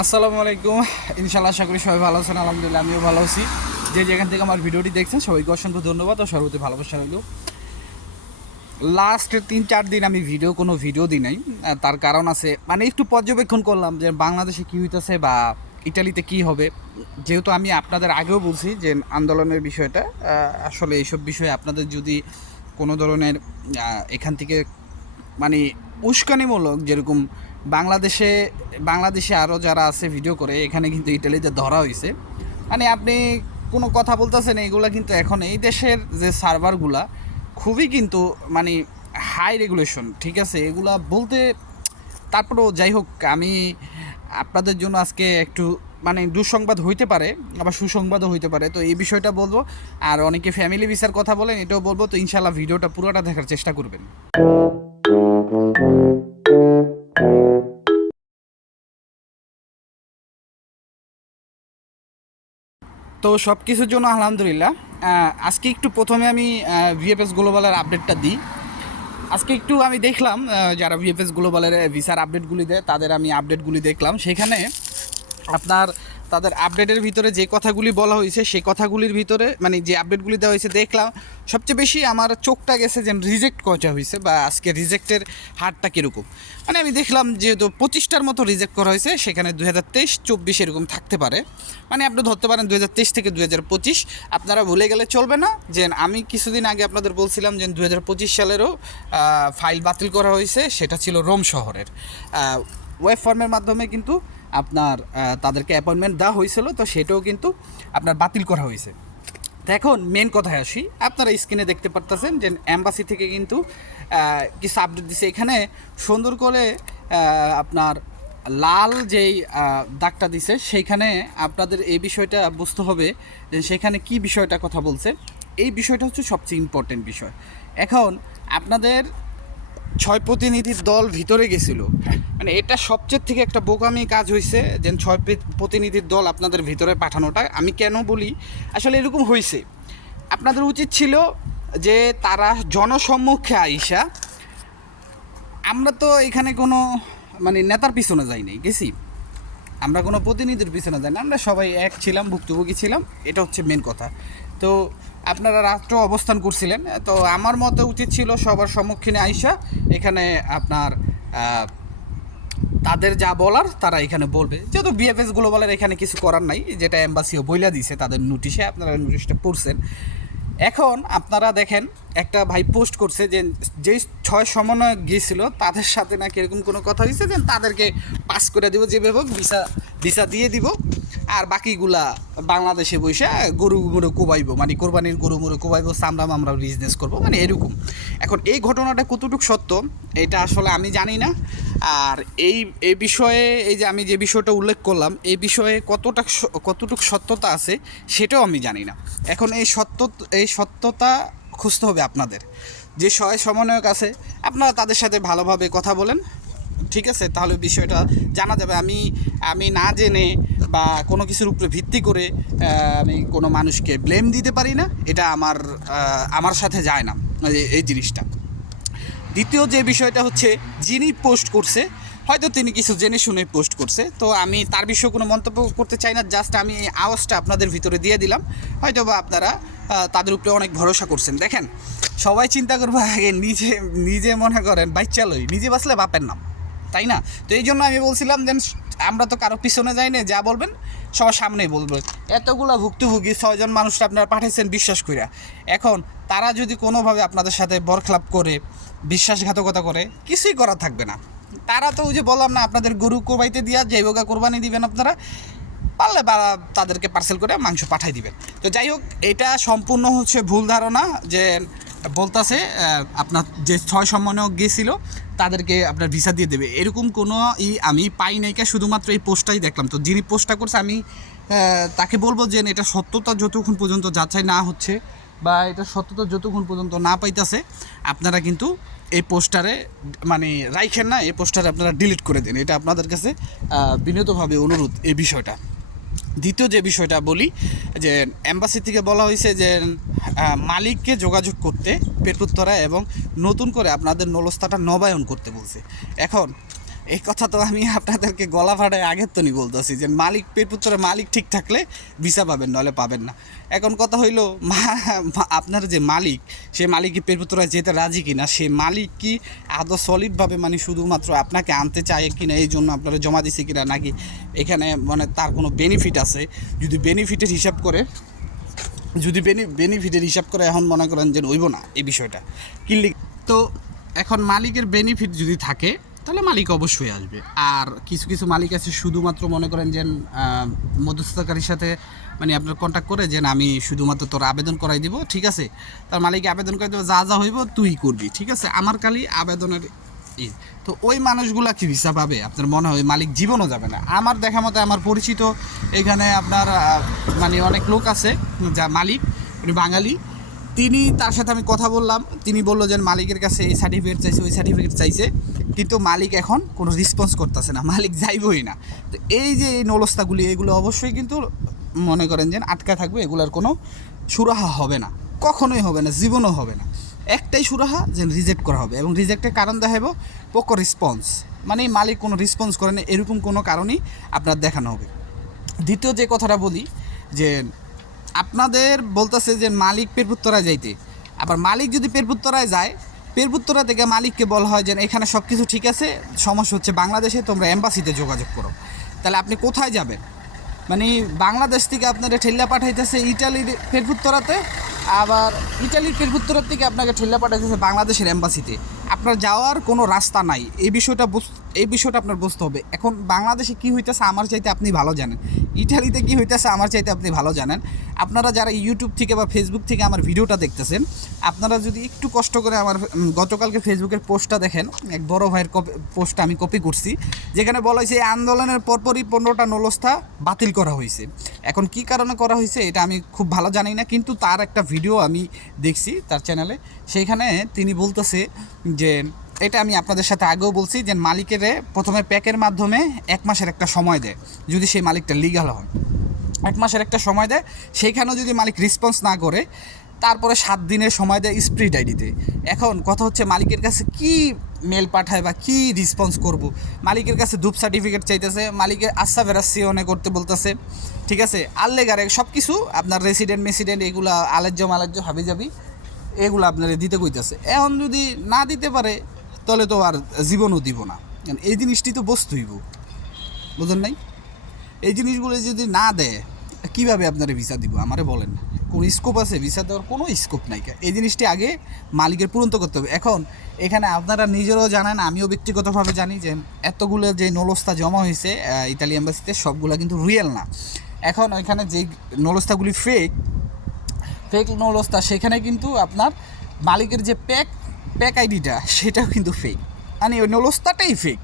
আসসালামু আলাইকুম। ইনশাআল্লাহ আশা করি সবাই ভালো আছেন। আলহামদুলিল্লাহ আমিও ভালো আছি। যে যেখান থেকে আমার ভিডিওটি দেখছেন সবাইকে অসংখ্য ধন্যবাদ ও সর্বতি ভালোবাসা রইল। লাস্ট 3-4 দিন আমি কোনো ভিডিও দিই নাই। তার কারণ আছে, মানে একটু পর্যবেক্ষণ করলাম যে বাংলাদেশে কী হইতেছে বা ইটালিতে কি হবে। যেহেতু আমি আপনাদের আগেও বলছি যে আন্দোলনের বিষয়টা, আসলে এইসব বিষয়ে আপনাদের যদি কোনো ধরনের এখান থেকে মানে উস্কানিমূলক, যেরকম বাংলাদেশে বাংলাদেশে আরও যারা আছে ভিডিও করে, এখানে কিন্তু ইটালিতে ধরা হয়েছে। মানে আপনি কোনো কথা বলতেছেন, এগুলো কিন্তু এখন এই দেশের যে সার্ভারগুলা খুবই কিন্তু মানে হাই রেগুলেশন, ঠিক আছে, এগুলা বলতে। তারপরেও যাই হোক, আমি আপনাদের জন্য আজকে একটু মানে দুঃসংবাদ হইতে পারে, আবার সুসংবাদও হইতে পারে, তো এই বিষয়টা বলবো। আর অনেকে ফ্যামিলি ভিসার কথা বলেন, এটাও বলবো। তো ইনশাল্লাহ ভিডিওটা পুরোটা দেখার চেষ্টা করবেন। তো সব কিছুর জন্য আলহামদুলিল্লাহ। আজকে একটু প্রথমে আমি ভিএফএস গ্লোবালের আপডেটটা দিই। আজকে একটু আমি দেখলাম, যারা ভিএফএস গ্লোবালের ভিসার আপডেটগুলি দেয় তাদের আমি আপডেটগুলি দেখলাম। সেখানে আপনার তাদের আপডেটের ভিতরে যে কথাগুলি বলা হয়েছে, সেই কথাগুলির ভিতরে মানে যে আপডেটগুলি দেওয়া হয়েছে দেখলাম, সবচেয়ে বেশি আমার চোখটা গেছে যে রিজেক্ট করা হয়েছে বা আজকে রিজেক্টের হারটা কীরকম। মানে আমি দেখলাম যেহেতু 25টার মতো রিজেক্ট করা হয়েছে, সেখানে 2023-24 এরকম থাকতে পারে। মানে আপনি ধরতে পারেন 2023 থেকে 2025। আপনারা ভুলে গেলে চলবে না যে আমি কিছুদিন আগে আপনাদের বলছিলাম যে 2025 সালেরও ফাইল বাতিল করা হয়েছে, সেটা ছিল রোম শহরের। ওয়েব ফর্মের মাধ্যমে কিন্তু আপনার তাদেরকে অ্যাপয়েন্টমেন্ট দেওয়া হয়েছিল, তো সেটাও কিন্তু আপনার বাতিল করা হয়েছে। তো এখন মেন কথায় আসি, আপনারা স্ক্রিনে দেখতে পারতেছেন যে অ্যাম্বাসি থেকে কিন্তু কিছু আপডেট দিছে। এখানে সুন্দর করে আপনার লাল যেই দাগটা দিছে, সেইখানে আপনাদের এই বিষয়টা বুঝতে হবে যে সেখানে কি বিষয়টা কথা বলছে। এই বিষয়টা হচ্ছে সবচেয়ে ইম্পর্টেন্ট বিষয়। এখন আপনাদের 6 প্রতিনিধির দল ভিতরে গেছিল, মানে এটা সবচেয়ে থেকে একটা বোকামি কাজ হয়েছে যে 6 প্রতিনিধির দল আপনাদের ভিতরে পাঠানোটা। আমি কেন বলি, আসলে এরকম হয়েছে, আপনাদের উচিত ছিল যে তারা জনসম্মুখে আইসা, আমরা তো এখানে কোনো মানে নেতার পিছনে যাই নাই, গেছি আমরা কোনো প্রতিনিধির পিছনে যাই না, আমরা সবাই এক ছিলাম, ভুক্তভোগী ছিলাম, এটা হচ্ছে মেন কথা। তো আপনারা রাষ্ট্র অবস্থান করছিলেন, তো আমার মতে উচিত ছিল সবার সম্মুখীনে আইসা এখানে আপনার তাদের যা বলার তারা এখানে বলবে। যেহেতু বিএফএস গ্লোবালের এখানে কিছু করার নাই, যেটা এম্বাসিও বইলা দিছে তাদের নোটিশে, আপনারা নোটিশটা পড়ছেন। এখন আপনারা দেখেন, একটা ভাই পোস্ট করছে যে যেই 6 সমন্বয়ক গিয়েছিল তাদের সাথে নাকি এরকম কোনো কথা হয়েছে যে তাদেরকে পাস করে দিব, যেভাবে হোক ভিসা ভিসা দিয়ে দিব, আর বাকিগুলা বাংলাদেশে বসে গরু মুরো কোবাইবো, মানে কোরবানির গরু মুরো কোবাইবো, চামড়া মামড়া বিজনেস করবো, মানে এরকম। এখন এই ঘটনাটা কতটুকু সত্য এটা আসলে আমি জানি না। আর এই বিষয়ে, এই যে আমি যে বিষয়টা উল্লেখ করলাম, এই বিষয়ে কতটুকু সত্যতা আছে সেটাও আমি জানি না। এখন এই সত্যতা খুঁজতে হবে আপনাদের। যে সমন্বয়ক আছে আপনারা তাদের সাথে ভালোভাবে কথা বলেন, ঠিক আছে, তাহলে বিষয়টা জানা যাবে। আমি না জেনে বা কোনো কিছুর উপরে ভিত্তি করে আমি কোনো মানুষকে ব্লেম দিতে পারি না, এটা আমার সাথে যায় না এই জিনিসটা। দ্বিতীয় যে বিষয়টা হচ্ছে, যিনি পোস্ট করছে হয়তো তিনি কিছু জেনে শুনে পোস্ট করছে, তো আমি তার বিষয়ে কোনো মন্তব্য করতে চাই না। জাস্ট আমি এই আওয়াজটা আপনাদের ভিতরে দিয়ে দিলাম, হয়তো বা আপনারা তাদের উপরে অনেক ভরসা করছেন। দেখেন, সবাই চিন্তা করবো আগে নিজে নিজে মনে করেন বাচ্চা লই, নিজে বাঁচলে বাপের নাম, তাই না? তো এই জন্য আমি বলছিলাম যে আমরা তো কারো পিছনে যাই না, যা বলবেন সবার সামনেই বলবেন। এতগুলা ভুক্তভোগী 6 জন মানুষটা আপনারা পাঠাইছেন বিশ্বাস কইরা, এখন তারা যদি কোনোভাবে আপনাদের সাথে বরখলাপ করে, বিশ্বাসঘাতকতা করে, কিছুই করা থাকবে না। তারা তো ওই যে বললাম না, আপনাদের গরু কোরবাইতে দিয়া যে বোকা কোরবানি দিবেন, আপনারা পারলে বা তাদেরকে পার্সেল করে মাংস পাঠাই দিবেন। তো যাই হোক, এটা সম্পূর্ণ হচ্ছে ভুল ধারণা যে বলতাছে আপনার যে 6 সমন্বয়ক গিয়েছিল তাদেরকে আপনার ভিসা দিয়ে দেবে, এরকম কোনো আমি পাই নাই। শুধুমাত্র এই পোস্টটাই দেখলাম। তো যিনি পোস্টটা করছে আমি তাকে বলবো যে এটা সত্যতা যতক্ষণ পর্যন্ত যাচাই না হচ্ছে বা এটা সত্যতা যতক্ষণ পর্যন্ত না পাইতেছে, আপনারা কিন্তু এই পোস্টারে মানে রাইখেন না, এই পোস্টারে আপনারা ডিলিট করে দেন, এটা আপনাদের কাছে বিনীতভাবে অনুরোধ এই বিষয়টা। দ্বিতীয় যে বিষয়টা বলি, যে এম্বাসি থেকে বলা হয়েছে যে মালিককে যোগাযোগ করতে পেটুত্তরা এবং নতুন করে আপনাদের নলস্তাটা নবায়ন করতে বলছে। এখন এই কথা তো আমি আপনাদেরকে গলা ফাটায় আগের তো নি বলতেছি যে মালিক পেরপুত্রের মালিক ঠিক থাকলে ভিসা পাবেন, নাহলে পাবেন না। এখন কথা হইলো আপনার যে মালিক, সে মালিক কি পেরপুত্রায় যেতে রাজি কিনা, সে মালিক কি আদৌ সলিডভাবে মানে শুধুমাত্র আপনাকে আনতে চায় কিনা, এই জন্য আপনারা জমা দিছে কিনা, নাকি এখানে মানে তার কোনো বেনিফিট আছে। যদি বেনিফিটের হিসাব করে, যদি বেনিফিটের হিসাব করে এখন মনে করেন যে হইব না এই বিষয়টা কিনলে। তো এখন মালিকের বেনিফিট যদি থাকে তাহলে মালিক অবশ্যই আসবে। আর কিছু কিছু মালিক আছে শুধুমাত্র মনে করেন যে মধ্যস্থতাকারীর সাথে মানে আপনার কন্ট্যাক্ট করে যে আমি শুধুমাত্র তোর আবেদন করাই দিব, ঠিক আছে, তার মালিক আবেদন করে দেবো, যা যা হইব তুই করবি, ঠিক আছে, আমার খালি আবেদনের তো ওই মানুষগুলা কি ভিসা পাবে? আপনার মনে হয় মালিক জীবনও যাবে না। আমার দেখা মতে আমার পরিচিত এখানে আপনার মানে অনেক লোক আছে যা মালিক, উনি বাঙালি, তিনি, তার সাথে আমি কথা বললাম, তিনি বললো যে মালিকের কাছে এই সার্টিফিকেট চাইছে, ওই সার্টিফিকেট চাইছে, কিন্তু মালিক এখন কোনো রেসপন্স করতেছে না, মালিক যাইবই না। তো এই যে এই নলস্তাগুলি, এগুলো অবশ্যই কিন্তু মনে করেন যে আটকা থাকবে, এগুলোর কোনো সুরাহা হবে না, কখনোই হবে না, জীবনও হবে না। একটাই সুরাহা যে রিজেক্ট করা হবে, এবং রিজেক্টের কারণ দেখাবো পোক রেসপন্স, মানে মালিক কোনো রেসপন্স করে না, এরকম কোনো কারণই আপনার দেখানো হবে। দ্বিতীয় যে কথাটা বলি যে আপনাদের বলতেছে যে মালিক পেরপুত্তরায় যাইতে, আবার মালিক যদি পেরপুত্তরায় যায়, পেরপুত্তরা থেকে মালিককে বলা হয় যে এখানে সব কিছু ঠিক আছে, সমস্যা হচ্ছে বাংলাদেশে, তোমরা এম্বাসিতে যোগাযোগ করো। তাহলে আপনি কোথায় যাবেন? মানে বাংলাদেশ থেকে আপনারা ঠেল্লা পাঠাইতেছে ইটালির পেরপুত্তরাতে, আবার ইটালির পেরপুত্তরার থেকে আপনাকে ঠেল্লা পাঠাইতেছে বাংলাদেশের এম্বাসিতে। আপনার যাওয়ার কোনো রাস্তা নাই, এই বিষয়টা আপনার বুঝতে হবে। এখন বাংলাদেশে কী হইতেছে আমার চাইতে আপনি ভালো জানেন, ইটালিতে কী হইতেছে আমার চাইতে আপনি ভালো জানেন। আপনারা যারা ইউটিউব থেকে বা ফেসবুক থেকে আমার ভিডিওটা দেখতেছেন, আপনারা যদি একটু কষ্ট করে আমার গতকালকে ফেসবুকের পোস্টটা দেখেন, এক বড় ভাইয়ের পোস্টটা আমি কপি করছি, যেখানে বলা হয়েছে এই আন্দোলনের পরপরই 15টা নলস্থা বাতিল করা হয়েছে। এখন কী কারণে করা হয়েছে এটা আমি খুব ভালো জানি না, কিন্তু তার একটা ভিডিও আমি দেখছি তার চ্যানেলে, সেইখানে তিনি বলতেছে যে এটা আমি আপনাদের সাথে আগেও বলছি যে মালিকের প্রথমে প্যাকের মাধ্যমে 1 মাসের একটা সময় দেয়, যদি সেই মালিকটা লিগাল হয় 1 মাসের একটা সময় দেয়, সেইখানেও যদি মালিক রেসপন্স না করে তারপরে 7 দিনের সময় দেয় স্প্রিট আইডিতে। এখন কথা হচ্ছে মালিকের কাছে কি মেল পাঠায় বা কি রেসপন্স করব? মালিকের কাছে ধূপ সার্টিফিকেট চাইতেছে, মালিকের আস্থা ভেরাসিওনে করতে বলতেছে, ঠিক আছে, আল্লেগারে সব কিছু আপনার রেসিডেন্ট এগুলো আলেজ্য মালেজ্য হাবিজাবি এগুলো আপনার দিতে কইতেছে। এখন যদি না দিতে পারে তাহলে তো আর জীবনও দিব না, এই জিনিসটি তো বস্তু হইব, বুঝলেন নাই? এই জিনিসগুলো যদি না দেয় কীভাবে আপনারা ভিসা দিব আমারে বলেন? কোনো স্কোপ আছে ভিসা দেওয়ার? কোনো স্কোপ নাই। এই জিনিসটি আগে মালিকের পূরণ করতে হবে। এখন এখানে আপনারা নিজেরাও জানেন, আমিও ব্যক্তিগতভাবে জানি যে এতগুলো যে নলস্তা জমা হয়েছে ইতালি এম্বাসিতে সবগুলো কিন্তু রিয়েল না। এখন ওইখানে যে নলস্তাগুলি ফেক নলস্তা, সেখানে কিন্তু আপনার মালিকের যে প্যাক আইডিটা সেটাও কিন্তু ফেক, মানে ওই নলস্তাটাই ফেক।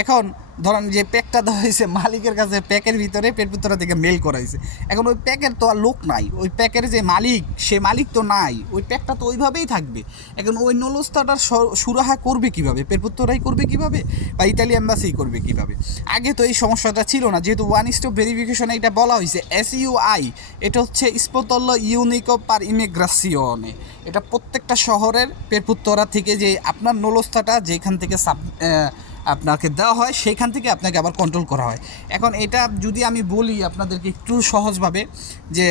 এখন ধরেন যে প্যাকটা দেওয়া হয়েছে মালিকের কাছে, প্যাকের ভিতরে পেরপুত্তরা থেকে মেল করা হয়েছে, এখন ওই প্যাকের তো আর লোক নাই, ওই প্যাকের যে মালিক সে মালিক তো নাই, ওই প্যাকটা তো ওইভাবেই থাকবে। এখন ওই নলস্তাটার সুরাহা করবে কীভাবে? পেরপুত্তরাই করবে কীভাবে, বা ইতালি এম্বাসি করবে কীভাবে? আগে তো এই সমস্যাটা ছিল না, যেহেতু ওয়ান স্টপ ভেরিফিকেশনে এটা বলা হয়েছে SUI, এটা হচ্ছে স্পোতল্য ইউনিকো পার ইমিগ্রাসিওনে, এটা প্রত্যেকটা শহরের পেরপুত্তরা থেকে যে আপনার নলস্তাটা যেখান থেকে আপনাকে দেওয়া হয় সেখান থেকে আপনাকে আবার কন্ট্রোল করা হয়। এখন এটা যদি আমি বলি আপনাদেরকে একটু সহজভাবে, যে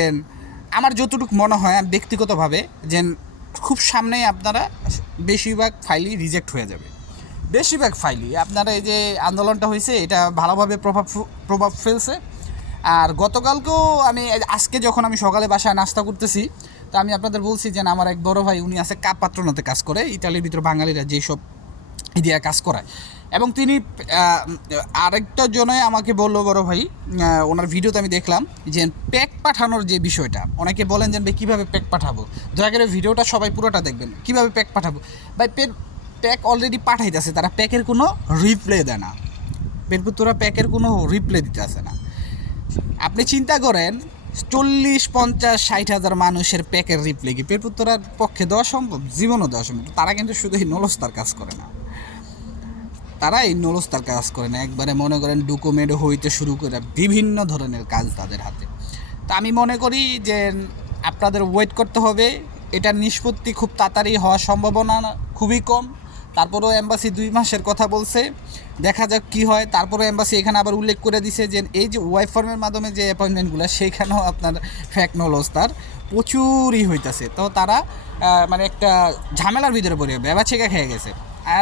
আমার যতটুকু মনে হয় ব্যক্তিগতভাবে, যে খুব সামনেই আপনারা বেশিরভাগ ফাইলই রিজেক্ট হয়ে যাবে, বেশিরভাগ ফাইলই। আপনারা এই যে আন্দোলনটা হয়েছে এটা ভালোভাবে প্রভাব ফেলছে। আর গতকালকেও আজকে যখন আমি সকালে বাসায় নাস্তা করতেছি, তো আমি আপনাদের বলছি যে আমার এক বড় ভাই, উনি আছে কাপ পাত্রনাতে কাজ করে, ইতালির ভিতরে বাঙালিরা যেসব দিয়ে কাজ করায়, এবং তিনি আরেকটা জনে আমাকে বললো, বড় ভাই, ওনার ভিডিওতে আমি দেখলাম যে প্যাক পাঠানোর যে বিষয়টা, অনেকে বলেন যে ভাই কীভাবে প্যাক পাঠাবো, দয়া করে ভিডিওটা সবাই পুরোটা দেখবেন, কীভাবে প্যাক পাঠাবো। ভাই প্যাক অলরেডি পাঠাইতেছে, তারা প্যাকের কোনো রিপ্লে দেয় না, পেরপুত্তরা প্যাকের কোনো রিপ্লে দিতে আসে না। আপনি চিন্তা করেন 40-50-60 হাজার মানুষের প্যাকের রিপ্লে কি পেরপুত্তরার পক্ষে দেওয়া সম্ভব? জীবনও দেওয়া সম্ভব। তারা কিন্তু শুধু এই নলস্তার কাজ করে না, তারা এই নলস্তার কাজ করে না, একবারে মনে করেন ডকুমেন্ট হইতে শুরু করে বিভিন্ন ধরনের কাজ তাদের হাতে। তা আমি মনে করি যে আপনাদের ওয়েট করতে হবে, এটার নিষ্পত্তি খুব তাড়াতাড়ি হওয়ার সম্ভাবনা খুবই কম, তারপরেও এম্বাসি 2 মাসের কথা বলছে, দেখা যাক কি হয়। তারপরে এম্বাসি এখানে আবার উল্লেখ করে দিছে যে এই যে ওয়াই ফর্মের মাধ্যমে যে অ্যাপয়েন্টমেন্টগুলো, সেইখানেও আপনার ফ্যাক নলস তার প্রচুরই হইতাছে। তো তারা মানে একটা ঝামেলার ভিতরে পড়ে বেবাছেকা খেয়ে গেছে।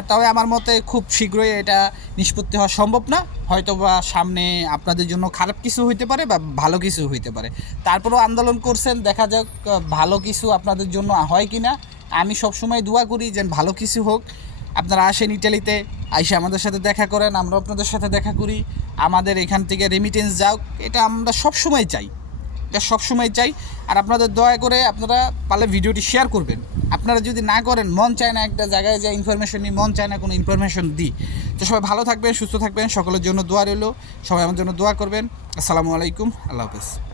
তবে আমার মতে খুব শীঘ্রই এটা নিষ্পত্তি হওয়া সম্ভব না, হয়তো বা সামনে আপনাদের জন্য খারাপ কিছু হইতে পারে বা ভালো কিছু হইতে পারে। তারপরেও আন্দোলন করছেন, দেখা যাক ভালো কিছু আপনাদের জন্য হয় কি না। আমি সবসময় দোয়া করি যেন ভালো কিছু হোক। আপনারা আসেন ইটালিতে, আইসে আমাদের সাথে দেখা করেন, আমরা আপনাদের সাথে দেখা করি, আমাদের এখান থেকে রেমিটেন্স যাও, এটা আমরা সবসময় চাই, এটা সবসময় চাই। আর আপনাদের দয়া করে আপনারা পারলে ভিডিওটি শেয়ার করবেন। আপনারা যদি না করেন, মন চায় না একটা জায়গায় যে ইনফরমেশন নিই, মন চায় না কোনো ইনফরমেশন দিই। তো সবাই ভালো থাকবেন, সুস্থ থাকবেন, সকলের জন্য দোয়া রইল, সবাই আমার জন্য দোয়া করবেন। আসসালামু আলাইকুম, আল্লাহ হাফেজ।